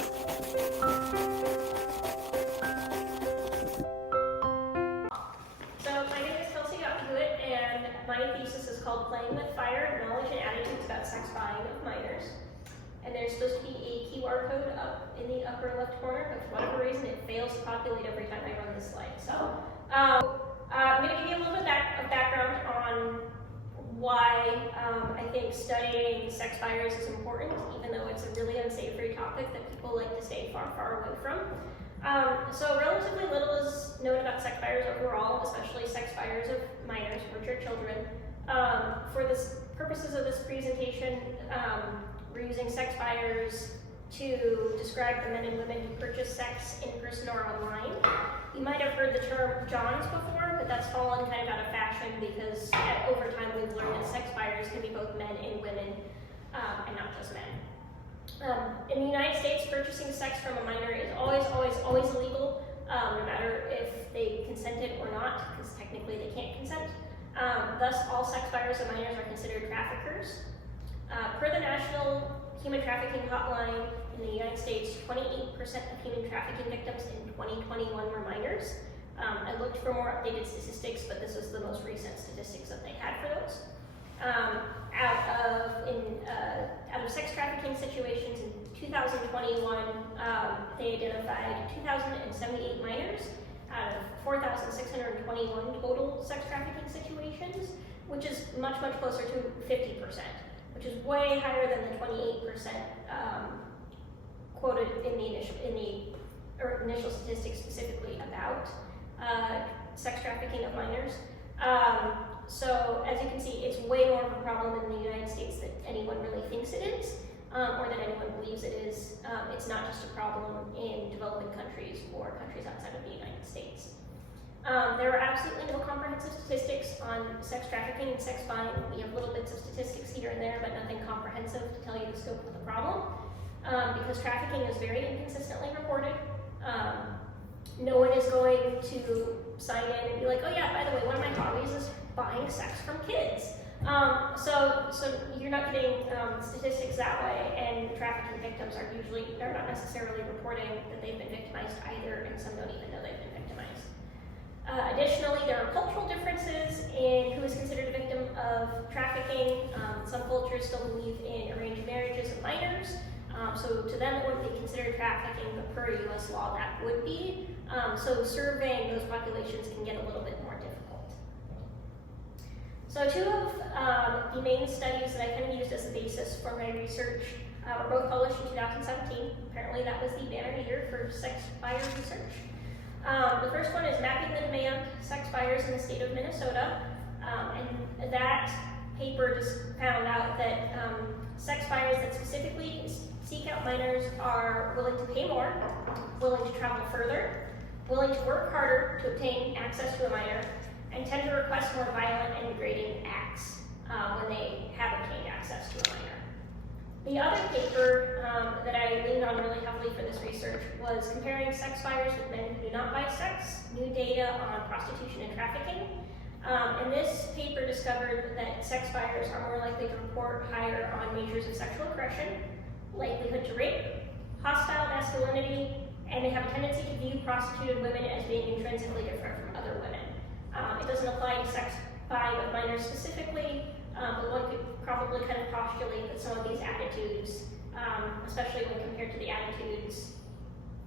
So my name is Kelsey Gottbehuet, and my thesis is called Playing with Fire, Knowledge and Attitudes About Sex Buying of Minors. And there's supposed to be a QR code up in the upper left corner, but for whatever reason it fails to populate every time I run this slide. So I'm going to give you a little bit of background on why I think studying sex buyers is important, even though it's a really unsavory topic that people like to stay far, far away from. So relatively little is known about sex buyers overall, especially sex buyers of minors, which are children. For the purposes of this presentation, we're using sex buyers to describe the men and women who purchase sex in person or online. You might have heard the term Johns before, but that's fallen kind of out of fashion because over time we've learned that sex buyers can be both men and women, and not just men. In the United States, purchasing sex from a minor is always illegal, no matter if they consented or not, because technically they can't consent. Thus, all sex buyers of minors are considered traffickers. Per the National Human Trafficking Hotline in the United States, 28% of human trafficking victims in 2021 were minors. I looked for more updated statistics, but this was the most recent statistics that they had for those. Out of sex trafficking situations in 2021, they identified 2,078 minors out of 4,621 total sex trafficking situations, which is much closer to 50%, which is way higher than the 28% quoted in the initial statistics specifically about sex trafficking of minors. So as you can see, it's way more of a problem in the United States than anyone really thinks it is, or that anyone believes it is. It's not just a problem in developing countries or countries outside of the United States. There are absolutely no comprehensive statistics on sex trafficking and sex buying. We have little bits of statistics here and there, but nothing comprehensive to tell you the scope of the problem, because trafficking is very inconsistently reported. No one is going to sign in and be like, oh yeah, by the way, one of my hobbies is buying sex from kids. So you're not getting statistics that way, and trafficking victims are not necessarily reporting that they've been victimized either, and some don't even know they've been victimized. Additionally, there are cultural differences in who is considered a victim of trafficking. Some cultures still believe in arranged marriages of minors, so to them it wouldn't be considered trafficking, but per US law that would be. So surveying those populations can get a little bit more difficult. So two of the main studies that I kind of used as a basis for my research were both published in 2017. Apparently that was the banner year for sex buyer research. The first one is Mapping the Demand, Sex Buyers in the State of Minnesota. And that paper just found out that sex buyers that specifically seek out minors are willing to pay more, willing to travel further, willing to work harder to obtain access to a minor, and tend to request more violent and degrading acts when they have obtained access to a minor. The other paper that I leaned on really heavily for this research was comparing sex buyers with men who do not buy sex, new data on prostitution and trafficking. And this paper discovered that sex buyers are more likely to report higher on measures of sexual aggression, likelihood to rape, hostile masculinity, and they have a tendency to view prostituted women as being intrinsically different from other women. It doesn't apply to sex buying of minors specifically, but one could probably kind of postulate that some of these attitudes, especially when compared to the attitudes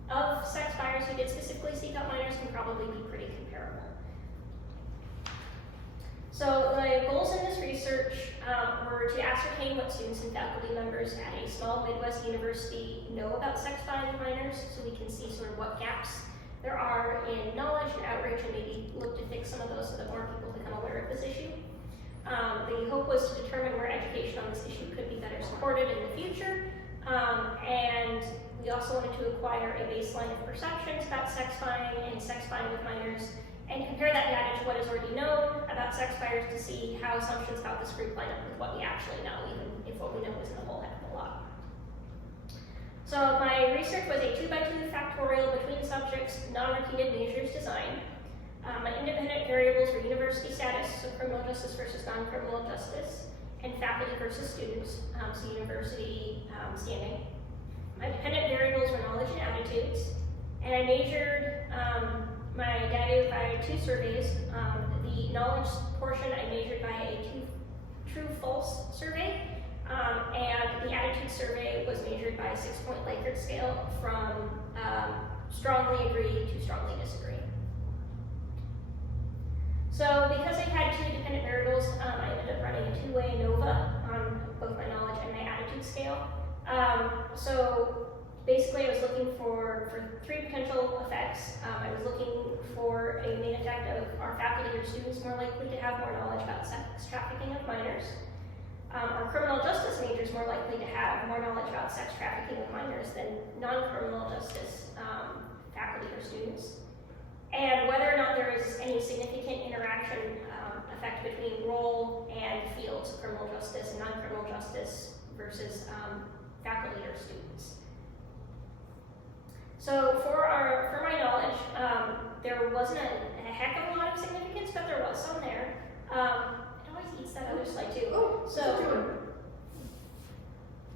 of sex buyers who did specifically seek out minors, can probably be pretty comparable. So the goals in this research were to ascertain what students and faculty members at a small Midwest university know about sex buying of minors, so we can see sort of what gaps there are in knowledge and outreach, and maybe look to fix some of those so that more people become aware of this issue. The hope was to determine where education on this issue could be better supported in the future, and we also wanted to acquire a baseline of perceptions about sex buying and sex buying with minors, and compare that data to what is already known about sex buyers to see how assumptions about this group line up with what we actually know, even if what we know isn't a whole heck of a lot. So my research was a 2x2 factorial between subjects, non-repeated measures design. My independent variables were university status, so criminal justice versus non-criminal justice, and faculty versus students, so university standing. My dependent variables were knowledge and attitudes, and I measured my data by 2 surveys. The knowledge portion I measured by a true-false survey, and the attitude survey was measured by a 6-point Likert scale from strongly agree to strongly disagree. So because I had 2 dependent variables, I ended up running a 2-way ANOVA on both my knowledge and my attitude scale. So basically I was looking for 3 potential effects. I was looking for a main effect of our faculty or students more likely to have more knowledge about sex trafficking of minors. Our criminal justice majors more likely to have more knowledge about sex trafficking of minors than non-criminal justice faculty or students. And whether or not there is any significant interaction effect between role and fields of criminal justice and non-criminal justice versus faculty or students. So for my knowledge, there wasn't a heck of a lot of significance, but there was some there. It always eats that other slide too. Oh, so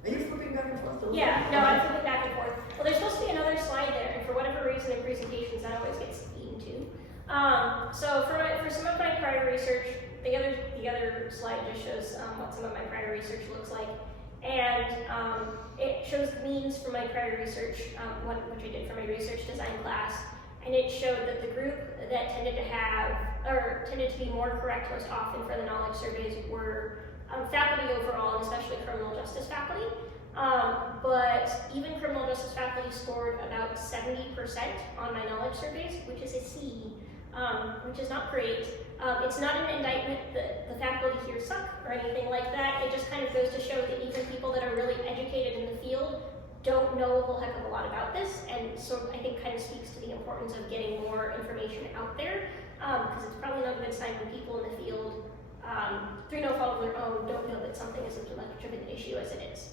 are you flipping back and forth? Yeah, no, I'm flipping back and forth. Well, there's supposed to be another slide there, and for whatever reason in presentations, that always gets eaten too. So for some of my prior research, the other slide just shows what some of my prior research looks like. And it shows the means from my prior research, which I did for my research design class, and it showed that the group that tended to be more correct most often for the knowledge surveys were faculty overall, and especially criminal justice faculty. But even criminal justice faculty scored about 70% on my knowledge surveys, which is a C, which is not great. It's not an indictment that the faculty here suck or anything like that. It just kind of goes to show that even people that are really educated in the field don't know a whole heck of a lot about this, and so I think kind of speaks to the importance of getting more information out there, because it's probably not a good sign when people in the field, through no fault of their own, don't know that something is as much of an issue as it is.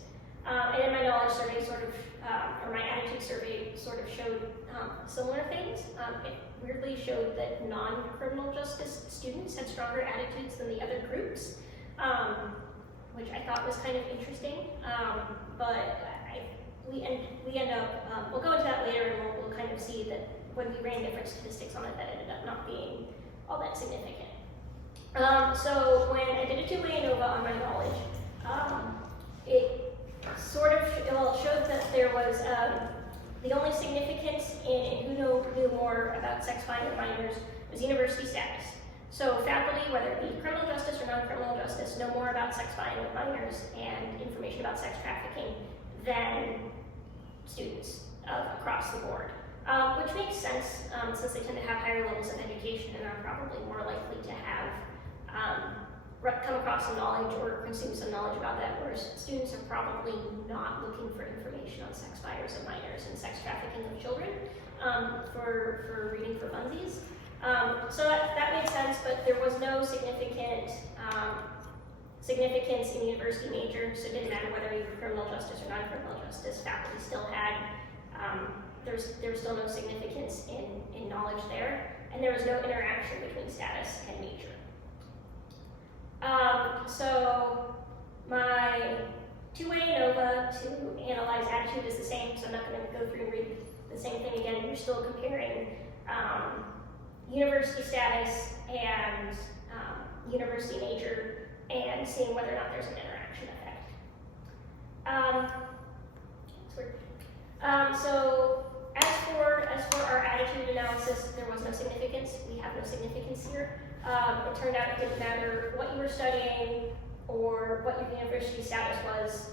And then my knowledge survey or my attitude survey sort of showed similar things. It weirdly showed that non-criminal justice students had stronger attitudes than the other groups, which I thought was kind of interesting. But we end up, we'll go into that later, and we'll kind of see that when we ran different statistics on it, that ended up not being all that significant. So when I did a 2-way ANOVA on my knowledge, it sort of showed that there was the only significance in who knew more about sex crime with minors was university status. So faculty, whether it be criminal justice or non-criminal justice, know more about sex crime with minors and information about sex trafficking than students across the board. Which makes sense, since they tend to have higher levels of education and are probably more likely to have come across some knowledge or consume some knowledge about that, whereas students are probably not looking for information on sex buyers of minors and sex trafficking of children for reading for funsies. So that makes sense, but there was no significance in university major, so it didn't matter whether you were criminal justice or non-criminal justice. Faculty still had, there was still no significance in knowledge there, and there was no interaction between status and major. So my 2-way ANOVA to analyze attitude is the same, so I'm not going to go through and read the same thing again. You're still comparing university status and university major and seeing whether or not there's an interaction effect. It's weird. So as for our attitude analysis, there was no significance. We have no significance here. It turned out it didn't matter what you were studying or what your university status was.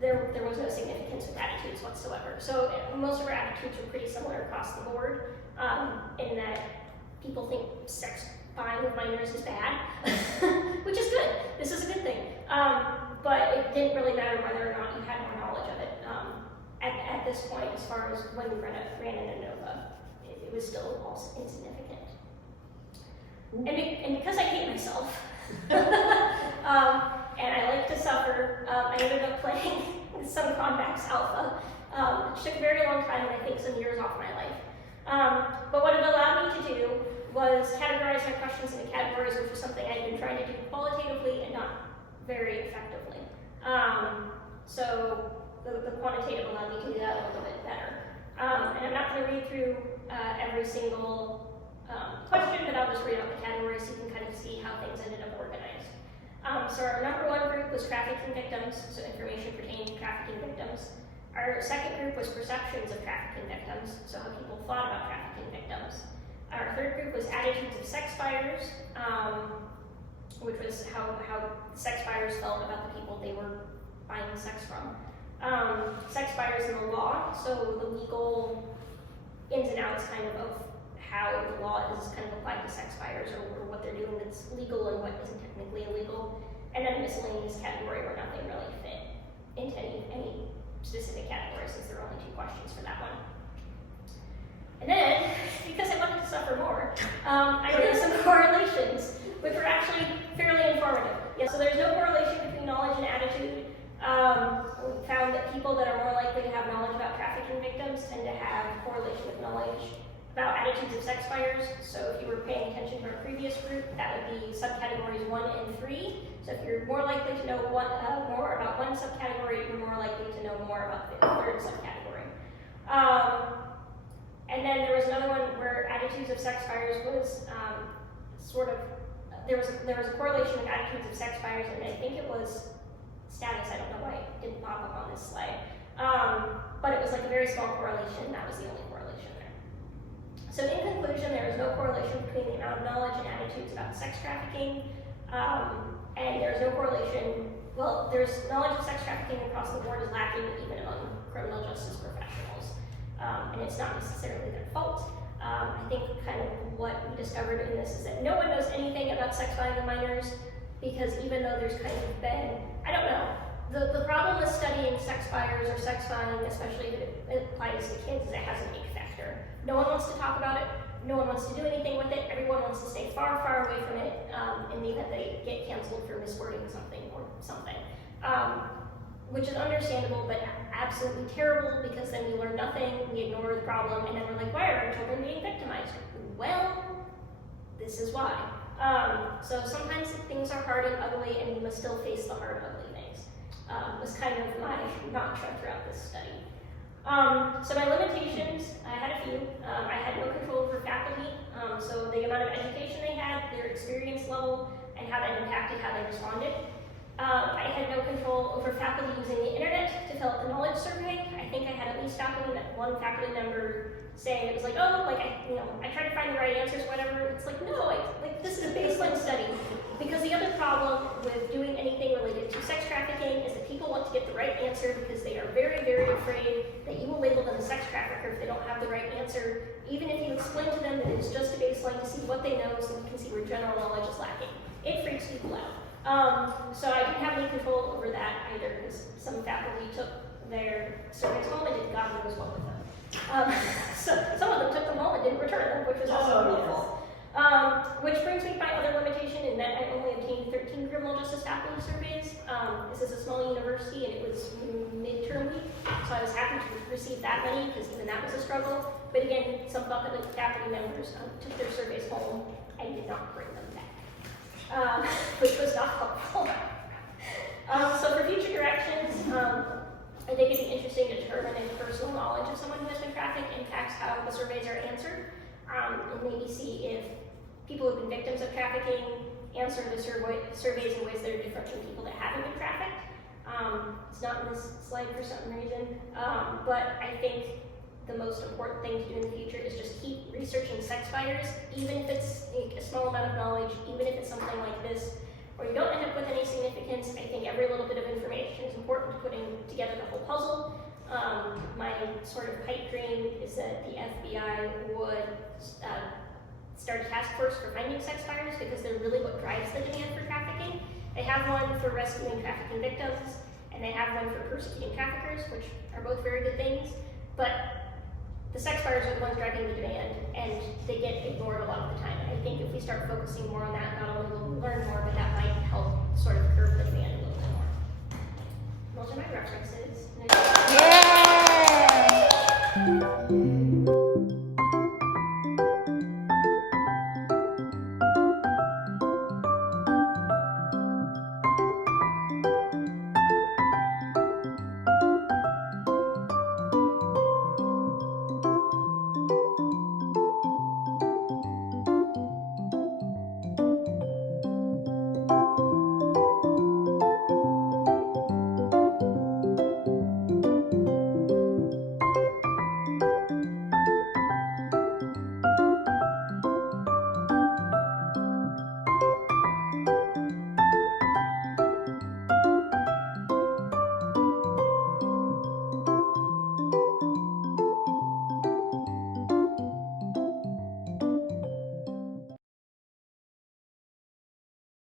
There was no significance with attitudes whatsoever. So most of our attitudes are pretty similar across the board, in that people think sex buying with minors is bad, which is good. This is a good thing. But it didn't really matter whether or not you had more knowledge of it. At this point, as far as when we ran an ANOVA, it was still all insignificant. And because I hate myself, and I like to suffer, I ended up playing some convex alpha, which took a very long time and I think some years off my life. But what it allowed me to do was categorize my questions into categories, which was something I'd been trying to do qualitatively and not very effectively. So the quantitative allowed me to do that a little bit better. And I'm not going to read through every single question, but I'll just read out the categories so you can kind of see how things ended up organized. So our number one group was trafficking victims, so information pertaining to trafficking victims. Our second group was perceptions of trafficking victims, so how people thought about trafficking victims. Our third group was attitudes of sex buyers, which was how sex buyers felt about the people they were buying sex from. Sex buyers in the law, so the legal ins and outs kind of how the law is kind of applied to sex buyers, or what they're doing that's legal and what isn't technically illegal. And then a miscellaneous category where nothing really fit into any specific category, since there are only 2 questions for that one. And then, because I wanted to suffer more, I did some correlations, which were actually fairly informative. Yeah, so there's no correlation between knowledge and attitude. We found that people that are more likely to have knowledge about trafficking victims tend to have correlation with knowledge about attitudes of sex buyers. So if you were paying attention to our previous group, that would be subcategories 1 and 3. So if you're more likely to know more about one subcategory, you're more likely to know more about the third subcategory. And then there was another one where attitudes of sex buyers was there was a correlation of attitudes of sex buyers, and I think it was status. I don't know why it didn't pop up on this slide. But it was like a very small correlation. That was the only correlation there. So in conclusion, there is no correlation between the amount of knowledge and attitudes about sex trafficking. And there's no correlation, well, there's knowledge of sex trafficking across the board is lacking even among criminal justice professionals. And it's not necessarily their fault. I think kind of what we discovered in this is that no one knows anything about sex buying of minors, because even though there's kind of been, I don't know, the problem with studying sex buyers or sex buying, especially if it applies to kids, is it has an age factor. No one wants to talk about it. No one wants to do anything with it. Everyone wants to stay far, far away from it in the event they get canceled for miswording something or something. Which is understandable, but absolutely terrible, because then we learn nothing, we ignore the problem, and then we're like, why are our children being victimized? Well, this is why. So sometimes things are hard and ugly, and we must still face the hard, ugly things. Was kind of my mantra throughout this study. So my limitations, I had a few. I had no control over faculty, so the amount of education they had, their experience level, and how that impacted how they responded. I had no control over faculty using the internet to fill out the knowledge survey. I think I had at least one faculty member say it was like, oh, like I tried to find the right answers, whatever. It's like, no, this is a baseline study. Because the other problem with doing anything related to sex trafficking is that people want to get the right answer because they are very, very afraid that you will label them a sex trafficker if they don't have the right answer, even if you explain to them that it's just a baseline to see what they know so you can see where general knowledge is lacking. It freaks people out. So I didn't have any control over that either, because some faculty took their surveys home and did God knows what with them. So some of them took them home and didn't return them, which was also helpful. Which brings me to my other limitation, in that I only obtained 13 criminal justice faculty surveys. This is a small university, and it was midterm week, so I was happy to receive that many, because even that was a struggle. But again, some faculty members took their surveys home and did not bring them back, which was not helpful. So for future directions, I think it'd be interesting to determine if personal knowledge of someone who has been trafficked impacts how the surveys are answered. And maybe see if people who have been victims of trafficking answer the surveys in ways that are different from people that haven't been trafficked. It's not in this slide for some reason, but I think the most important thing to do in the future is just keep researching sex buyers, even if it's a small amount of knowledge, even if it's something like this, where you don't end up with any significance. I think every little bit of information is important to putting together the whole puzzle. My sort of pipe dream is that the FBI would start a task force for finding sex buyers, because they're really what drives the demand for trafficking. They have one for rescuing trafficking victims, and they have one for persecuting traffickers, which are both very good things. But the sex buyers are the ones driving the demand, and they get ignored a lot of the time. And I think if we start focusing more on that, not only will we learn more, but that might help sort of curb the demand a little bit more. Those are my references.